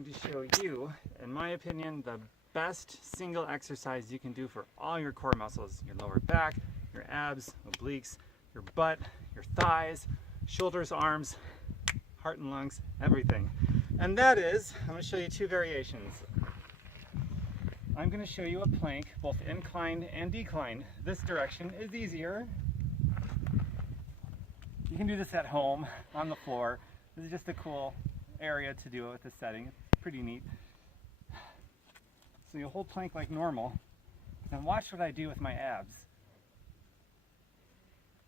To show you, in my opinion, the best single exercise you can do for all your core muscles, your lower back, your abs, obliques, your butt, your thighs, shoulders, arms, heart and lungs, everything. And that is, I'm going to show you two variations. I'm going to show you a plank, both inclined and declined. This direction is easier. You can do this at home, on the floor. This is just a cool area to do it with this setting. It's pretty neat. So you'll hold plank like normal, and watch what I do with my abs.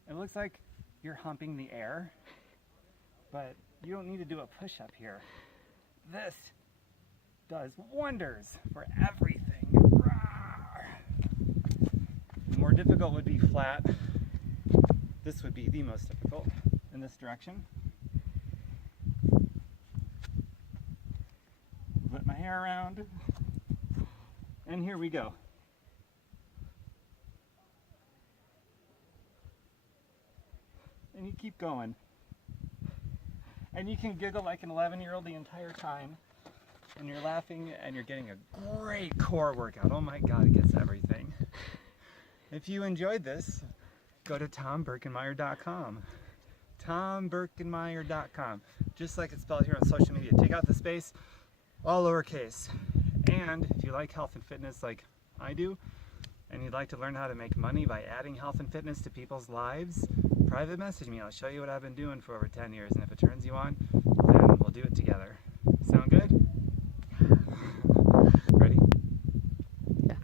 It looks like you're humping the air, but you don't need to do a push-up here. This does wonders for everything. The more difficult would be flat. This would be the most difficult in this direction. Flip my hair around, and here we go. And you keep going. And you can giggle like an 11-year-old the entire time. And you're laughing and you're getting a great core workout. Oh my God, it gets everything. If you enjoyed this, go to TomBerkenmeyer.com. TomBerkenmeyer.com. Just like it's spelled here on social media. Take out the space, all lowercase. And if you like health and fitness like I do, and you'd like to learn how to make money by adding health and fitness to people's lives, private message me. I'll show you what I've been doing for over 10 years. And if it turns you on, then we'll do it together. Sound good? Ready? Yeah.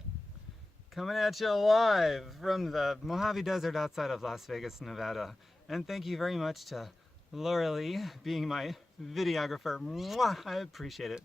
Coming at you live from the Mojave Desert outside of Las Vegas, Nevada. And thank you very much to Laura Lee being my videographer. Mwah! I appreciate it.